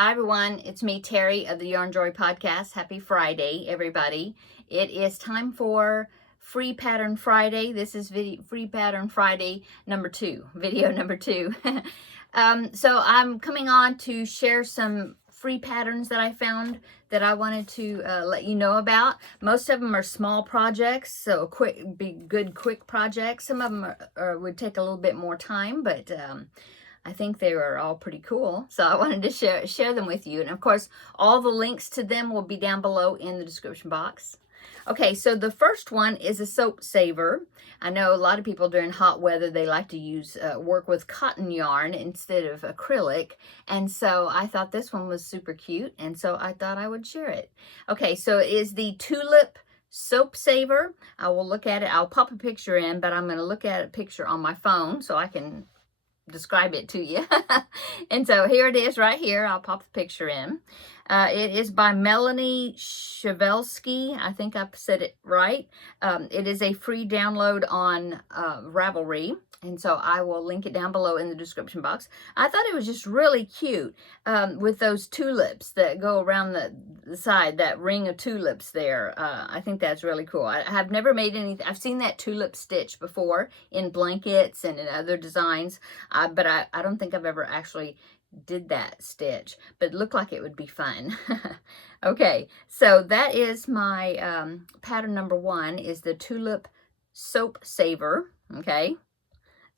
Hi everyone, it's me Terri of the Yarn Joy podcast. Happy Friday everybody. It is time for Free Pattern Friday. This is Free Pattern Friday number 2, video number 2. So I'm coming on to share some free patterns that I found that I wanted to let you know about. Most of them are small projects, so quick projects. Some of them would take a little bit more time, but I think they were all pretty cool, so I wanted to share them with you. And of course, all the links to them will be down below in the description box. Okay, so the first one is a soap saver. I know a lot of people during hot weather, they like to work with cotton yarn instead of acrylic. And so I thought this one was super cute, and so I thought I would share it. Okay, so it is the Tulip Soap Saver. I will look at it. I'll pop a picture in, but I'm going to look at a picture on my phone so I can describe it to you. And so here it is right here. I'll pop the picture in. It is by Melanie Shavelski. I think I said it right. It is a free download on Ravelry. And so I will link it down below in the description box. I thought it was just really cute with those tulips that go around the side, that ring of tulips there. I think that's really cool. I have never made anything. I've seen that tulip stitch before in blankets and in other designs, but I don't think I've ever actually did that stitch, but it looked like it would be fun. Okay, so that is my pattern number 1 is the Tulip Soap Saver. Okay,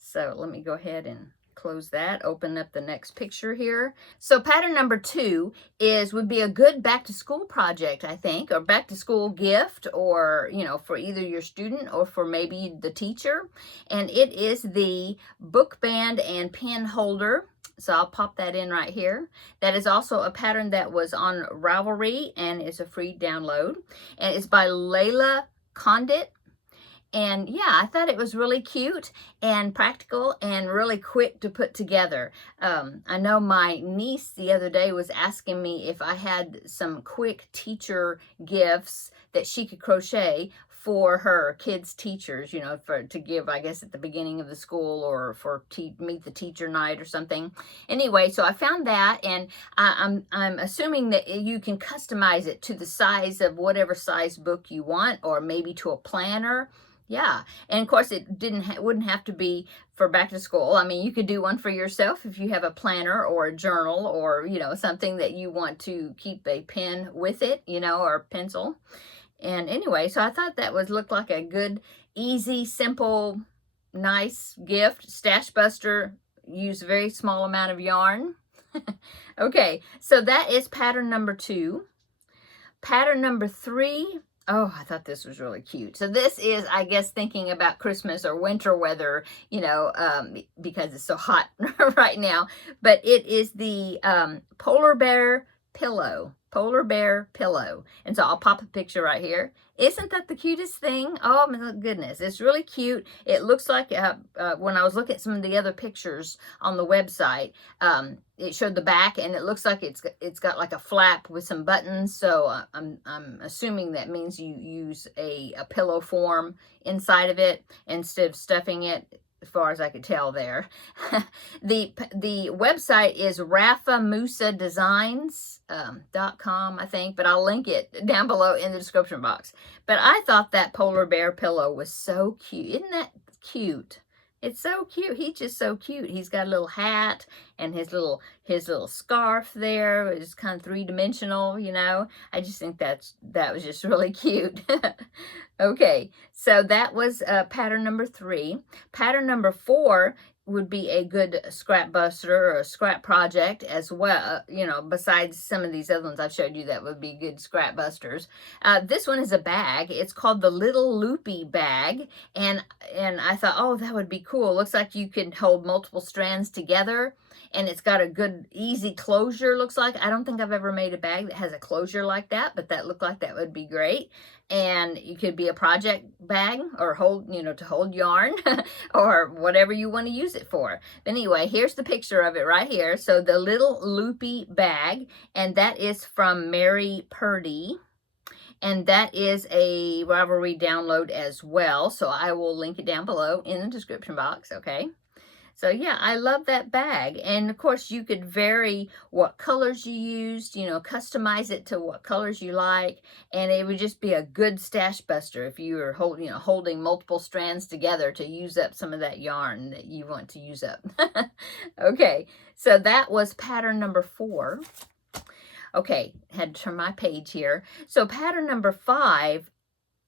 so let me go ahead and close that, open up the next picture here. So pattern number 2 would be a good back to school project, I think, or back to school gift, or for either your student or for maybe the teacher. And it is the Bookband and pen holder. So I'll pop that in right here. That is also a pattern that was on Ravelry and is a free download. And it's by Layla Condit. And yeah, I thought it was really cute and practical and really quick to put together. I know my niece the other day was asking me if I had some quick teacher gifts that she could crochet for her kids' teachers, to give, I guess, at the beginning of the school, or for meet the teacher night or something. Anyway, so I found that, and I'm assuming that you can customize it to the size of whatever size book you want, or maybe to a planner. Yeah, and of course it wouldn't have to be for back to school. I mean, you could do one for yourself if you have a planner or a journal, or something that you want to keep a pen with it, or a pencil. And anyway, so I thought that looked like a good, easy, simple, nice gift. Stash buster. Use a very small amount of yarn. Okay, so that is pattern number 2. Pattern number 3. Oh, I thought this was really cute. So this is, I guess, thinking about Christmas or winter weather, because it's so hot right now. But it is the Polar Bear Pillow. Polar Bear Pillow. And so I'll pop a picture right here. Isn't that the cutest thing? Oh my goodness, it's really cute. It looks like when I was looking at some of the other pictures on the website, it showed the back, and it looks like it's got like a flap with some buttons. So I'm assuming that means you use a pillow form inside of it instead of stuffing it, as far as I could tell there. The website is rafamusadesigns.com, I think, but I'll link it down below in the description box. But I thought that polar bear pillow was so cute. Isn't that cute? It's so cute. He's just so cute. He's got a little hat and his little scarf there. It's kind of 3-dimensional, I just think that was just really cute. Okay, so that was pattern number 3. Pattern number 4 would be a good scrap buster or a scrap project as well, besides some of these other ones I've showed you that would be good scrap busters. This one is a bag. It's called the Little Loopy Bag, and I thought, oh, that would be cool. Looks like you can hold multiple strands together, and it's got a good, easy closure, looks like. I don't think I've ever made a bag that has a closure like that, but that looked like that would be great. And it could be a project bag, or to hold yarn or whatever you want to use it for. But anyway, here's the picture of it right here. So the Little Loopy Bag, and that is from Mary Purdy. And that is a Ravelry download as well. So I will link it down below in the description box, okay? So yeah, I love that bag. And of course you could vary what colors you used, you know, customize it to what colors you like. And it would just be a good stash buster if you were holding multiple strands together to use up some of that yarn that you want to use up. Okay, so that was pattern number 4. Okay, had to turn my page here. So pattern number 5,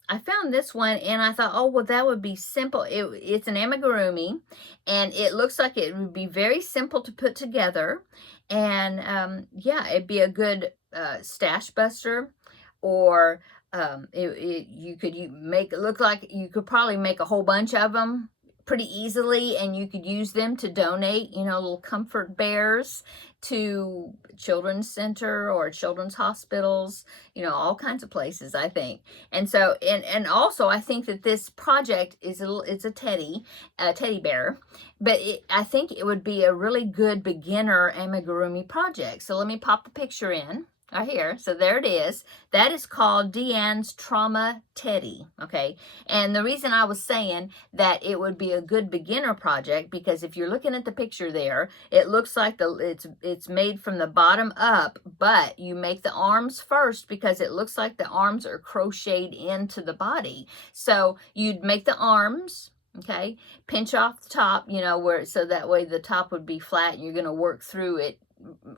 I found this one and I thought, oh, well, that would be simple. It's an amigurumi and it looks like it would be very simple to put together. And yeah, it'd be a good stash buster, or you could make it look like you could probably make a whole bunch of them pretty easily, and you could use them to donate, you know, little comfort bears to children's center or children's hospitals, you know, all kinds of places, I think. And so, and also I think that this project it's a teddy bear, but I think it would be a really good beginner amigurumi project. So let me pop a picture in. Right here. So there it is. That is called Deanne's Trauma Teddy. Okay. And the reason I was saying that it would be a good beginner project, because if you're looking at the picture there, it looks like it's made from the bottom up, but you make the arms first because it looks like the arms are crocheted into the body. So you'd make the arms, okay, pinch off the top, you know, so that way the top would be flat and you're going to work through it,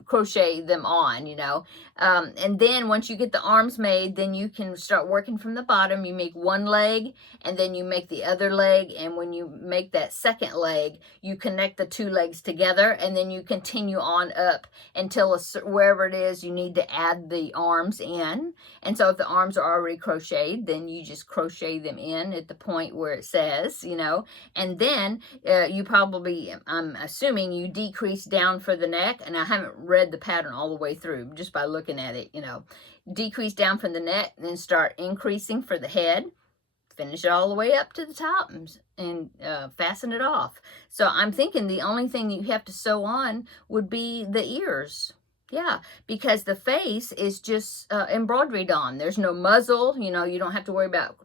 crochet them on, you know. And then once you get the arms made, then you can start working from the bottom. You make one leg and then you make the other leg, and when you make that second leg, you connect the 2 legs together, and then you continue on up until wherever it is you need to add the arms in. And so if the arms are already crocheted, then you just crochet them in at the point where it says, you know. And then you probably, I'm assuming, you decrease down for the neck, and I haven't read the pattern all the way through, just by looking at it, you know. Decrease down from the neck, and then start increasing for the head, finish it all the way up to the top, and fasten it off. So I'm thinking the only thing you have to sew on would be the ears. Yeah, because the face is just embroidered on. There's no muzzle, you know. You don't have to worry about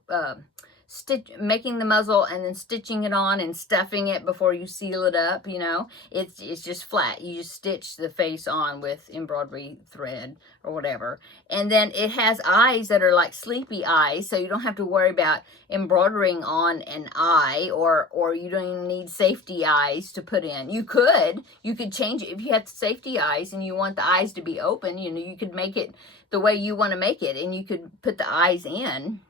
making the muzzle and then stitching it on and stuffing it before you seal it up, you know. It's just flat. You just stitch the face on with embroidery thread or whatever. And then it has eyes that are like sleepy eyes, so you don't have to worry about embroidering on an eye, or you don't even need safety eyes to put in. You could change it if you have safety eyes and you want the eyes to be open, you know. You could make it the way you want to make it, and you could put the eyes in.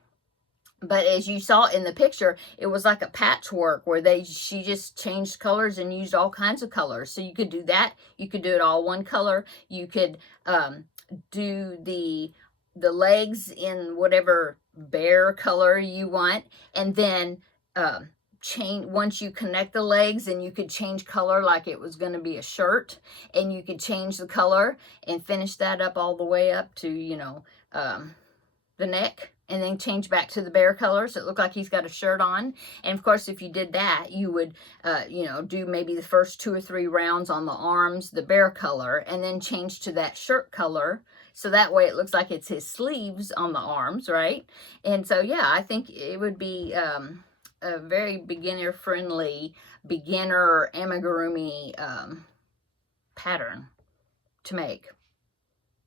But as you saw in the picture, it was like a patchwork where she just changed colors and used all kinds of colors. So you could do that. You could do it all one color. You could do the legs in whatever bear color you want. And then once you connect the legs, and you could change color like it was going to be a shirt. And you could change the color and finish that up all the way up to, you know, the neck. And then change back to the bear color, so it looked like he's got a shirt on. And of course, if you did that, you would, you know, do maybe the first 2 or 3 rounds on the arms, the bear color, and then change to that shirt color. So that way it looks like it's his sleeves on the arms, right? And so, yeah, I think it would be a very beginner-friendly, beginner amigurumi pattern to make.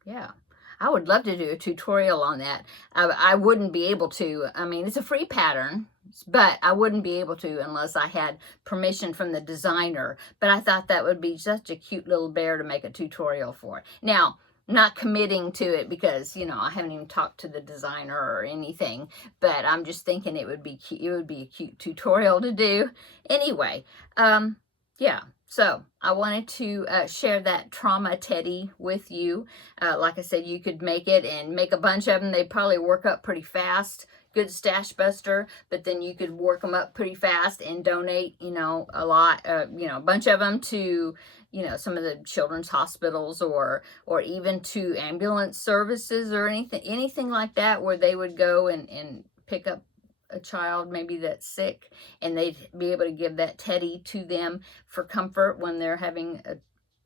Yeah. I would love to do a tutorial on that. I wouldn't be able to. I mean, it's a free pattern, but I wouldn't be able to unless I had permission from the designer. But I thought that would be such a cute little bear to make a tutorial for. Now, not committing to it because, you know, I haven't even talked to the designer or anything, but I'm just thinking it would be cute. It would be a cute tutorial to do. Anyway, yeah. So I wanted to share that trauma teddy with you. Like I said, you could make it and make a bunch of them. They probably work up pretty fast. Good stash buster, but then you could work them up pretty fast and donate, you know, a lot, you know, a bunch of them to, you know, some of the children's hospitals, or even to ambulance services or anything like that, where they would go and pick up a child maybe that's sick, and they'd be able to give that teddy to them for comfort when they're having a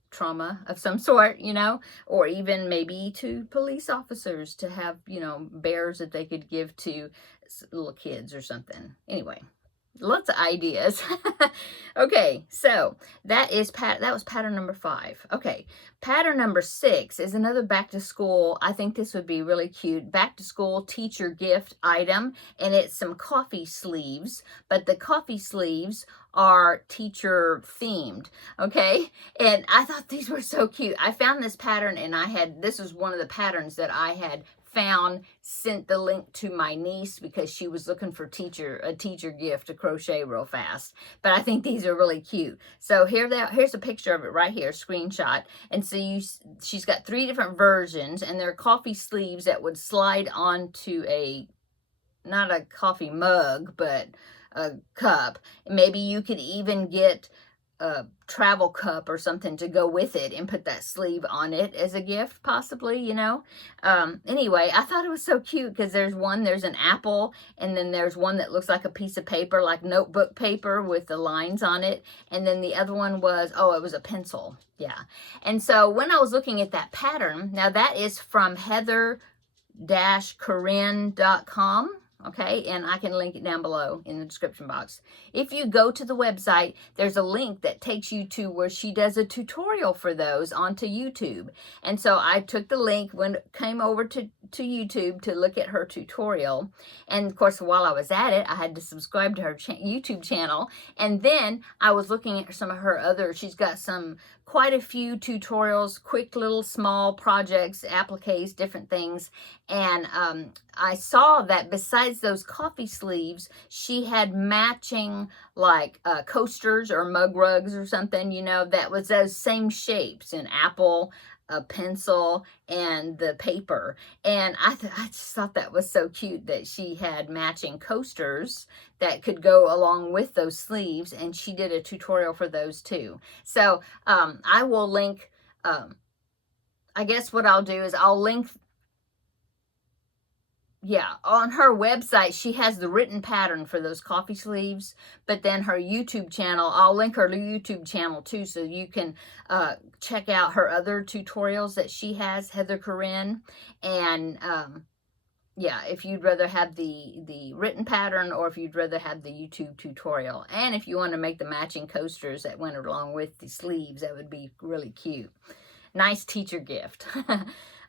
trauma of some sort, you know, or even maybe to police officers to have, you know, bears that they could give to little kids or something. Anyway, Lots of ideas. Okay, so that was pattern number 5. Okay, pattern number 6 is another back to school. I think this would be really cute. Back to school teacher gift item, and it's some coffee sleeves, but the coffee sleeves are teacher themed. Okay, and I thought these were so cute. I found this pattern, and this was one of the patterns that I had found, sent the link to my niece because she was looking for a teacher gift to crochet real fast. But I think these are really cute. So here's a picture of it right here, screenshot. And so she's got 3 different versions, and they're coffee sleeves that would slide onto not a coffee mug, but a cup. Maybe you could even get a travel cup or something to go with it and put that sleeve on it as a gift, possibly, you know. Anyway, I thought it was so cute because there's an apple, and then there's one that looks like a piece of paper, like notebook paper with the lines on it, and then the other one was, it was a pencil. Yeah. And so when I was looking at that pattern, now that is from heather-corinne.com. Okay, and I can link it down below in the description box. If you go to the website, there's a link that takes you to where she does a tutorial for those onto YouTube. And so I took the link, came over to YouTube to look at her tutorial. And of course, while I was at it, I had to subscribe to her YouTube channel. And then I was looking at some of her she's got quite a few tutorials, quick little small projects, appliques, different things. And I saw that besides those coffee sleeves, she had matching like coasters or mug rugs or something, you know, that was those same shapes, an apple, a pencil, and the paper. And I just thought that was so cute that she had matching coasters that could go along with those sleeves, and she did a tutorial for those too. So I will link, I guess what I'll do is I'll link, on her website, she has the written pattern for those coffee sleeves, but then her YouTube channel, I'll link her YouTube channel too, so you can check out her other tutorials that she has, Heather Corinne. And if you'd rather have the written pattern, or if you'd rather have the YouTube tutorial. And if you want to make the matching coasters that went along with the sleeves, that would be really cute. Nice teacher gift.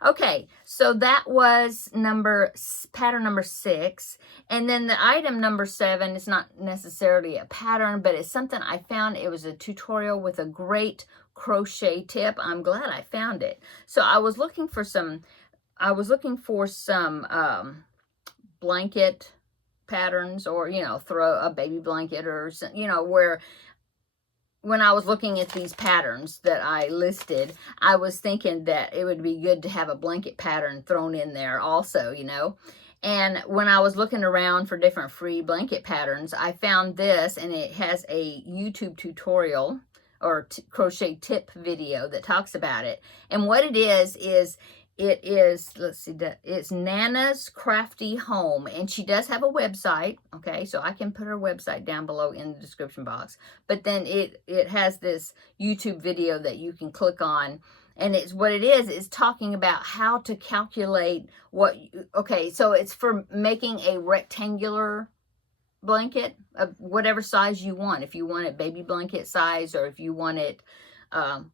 Okay, so that was pattern number 6. And then the item number 7 is not necessarily a pattern, but it's something I found. It was a tutorial with a great crochet tip. I'm glad I found it. So I was looking for some blanket patterns, or, you know, throw a baby blanket, or, you know, where when I was looking at these patterns that I listed, I was thinking that it would be good to have a blanket pattern thrown in there also, you know. And when I was looking around for different free blanket patterns, I found this, and it has a YouTube tutorial or crochet tip video that talks about it. And what it is it's Nana's Crafty Home, and she does have a website. Okay, so I can put her website down below in the description box. But then it has this YouTube video that you can click on, and what it is talking about how to calculate so it's for making a rectangular blanket of whatever size you want. If you want it baby blanket size, or if you want it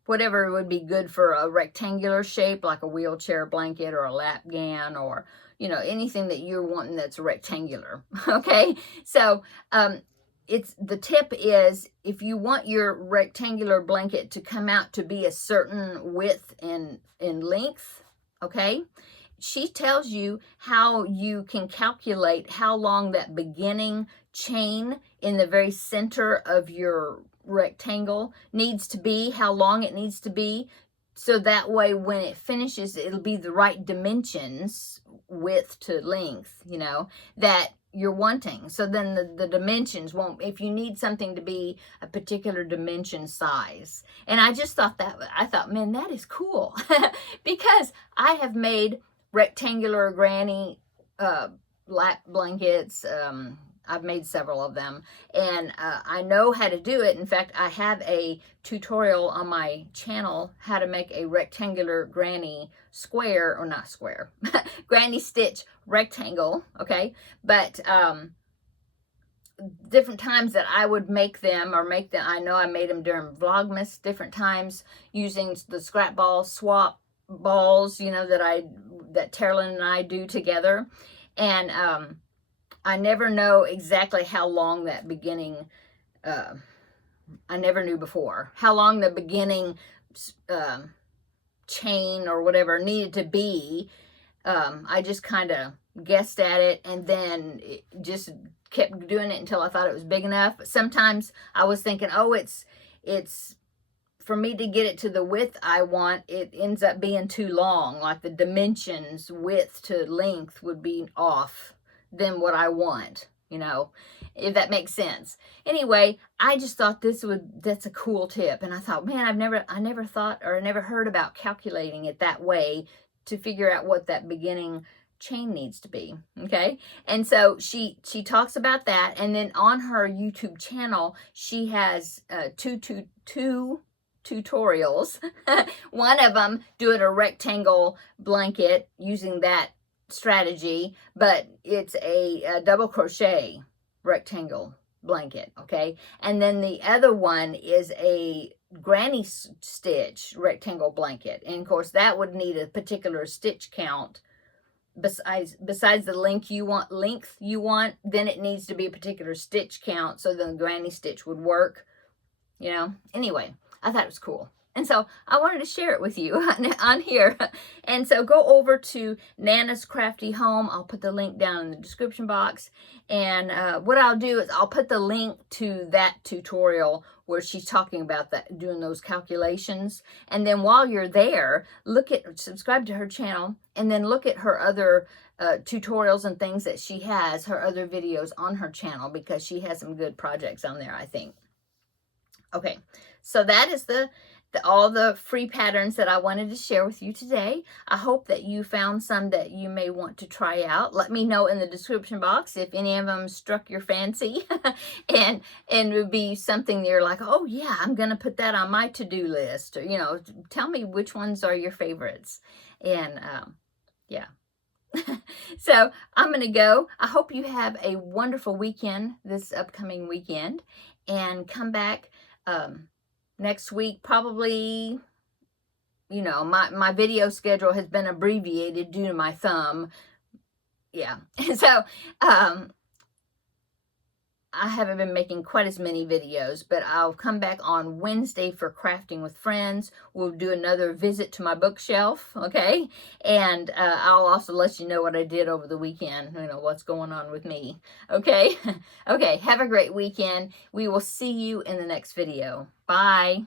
whatever would be good for a rectangular shape, like a wheelchair blanket or a lapgan, or, you know, anything that you're wanting that's rectangular. Okay, so the tip is, if you want your rectangular blanket to come out to be a certain width and in length, okay, she tells you how you can calculate how long that beginning chain in the very center of your rectangle needs to be, how long it needs to be, so that way when it finishes, it'll be the right dimensions, width to length, you know, that you're wanting. So then the dimensions won't, if you need something to be a particular dimension size. And I just thought man, that is cool. Because I have made rectangular granny lap blankets. I've made several of them, and I know how to do it. In fact, I have a tutorial on my channel how to make a rectangular granny square, or not square, granny stitch rectangle, okay? But different times that I would make them, I know I made them during Vlogmas, different times using the scrap ball swap balls, you know, that Terri and I do together. And I never know exactly how long that beginning, I never knew before, how long the beginning chain or whatever needed to be. I just kind of guessed at it, and then it just kept doing it until I thought it was big enough. But sometimes I was thinking, oh, it's for me to get it to the width I want, it ends up being too long. Like the dimensions, width to length, would be off than what I want, you know, if that makes sense. Anyway, I just thought that's a cool tip. And I thought, man, I never thought, or I never heard about calculating it that way to figure out what that beginning chain needs to be. Okay. And so she talks about that. And then on her YouTube channel, she has two tutorials. One of them doing a rectangle blanket using that strategy, but it's a double crochet rectangle blanket. Okay. And then the other one is a granny stitch rectangle blanket. And of course that would need a particular stitch count. Besides the length you want, then it needs to be a particular stitch count, so then the granny stitch would work, you know. Anyway, I thought it was cool, and so I wanted to share it with you on here. And so go over to Nana's Crafty Home. I'll put the link down in the description box, and what I'll do is I'll put the link to that tutorial where she's talking about that, doing those calculations. And then while you're there, subscribe to her channel, and then look at her other tutorials and things that she has, her other videos on her channel, because she has some good projects on there, I think. Okay, so that is all the free patterns that I wanted to share with you today. I hope that you found some that you may want to try out. Let me know in the description box if any of them struck your fancy and it would be something you're like, oh yeah, I'm going to put that on my to-do list. Or, you know, tell me which ones are your favorites. And yeah. So I'm going to go. I hope you have a wonderful weekend, this upcoming weekend, and come back next week. Probably, you know, my video schedule has been abbreviated due to my thumb. Yeah. So I haven't been making quite as many videos, but I'll come back on Wednesday for Crafting with Friends. We'll do another visit to my bookshelf, okay? And I'll also let you know what I did over the weekend, you know, what's going on with me, okay? Okay, have a great weekend. We will see you in the next video. Bye.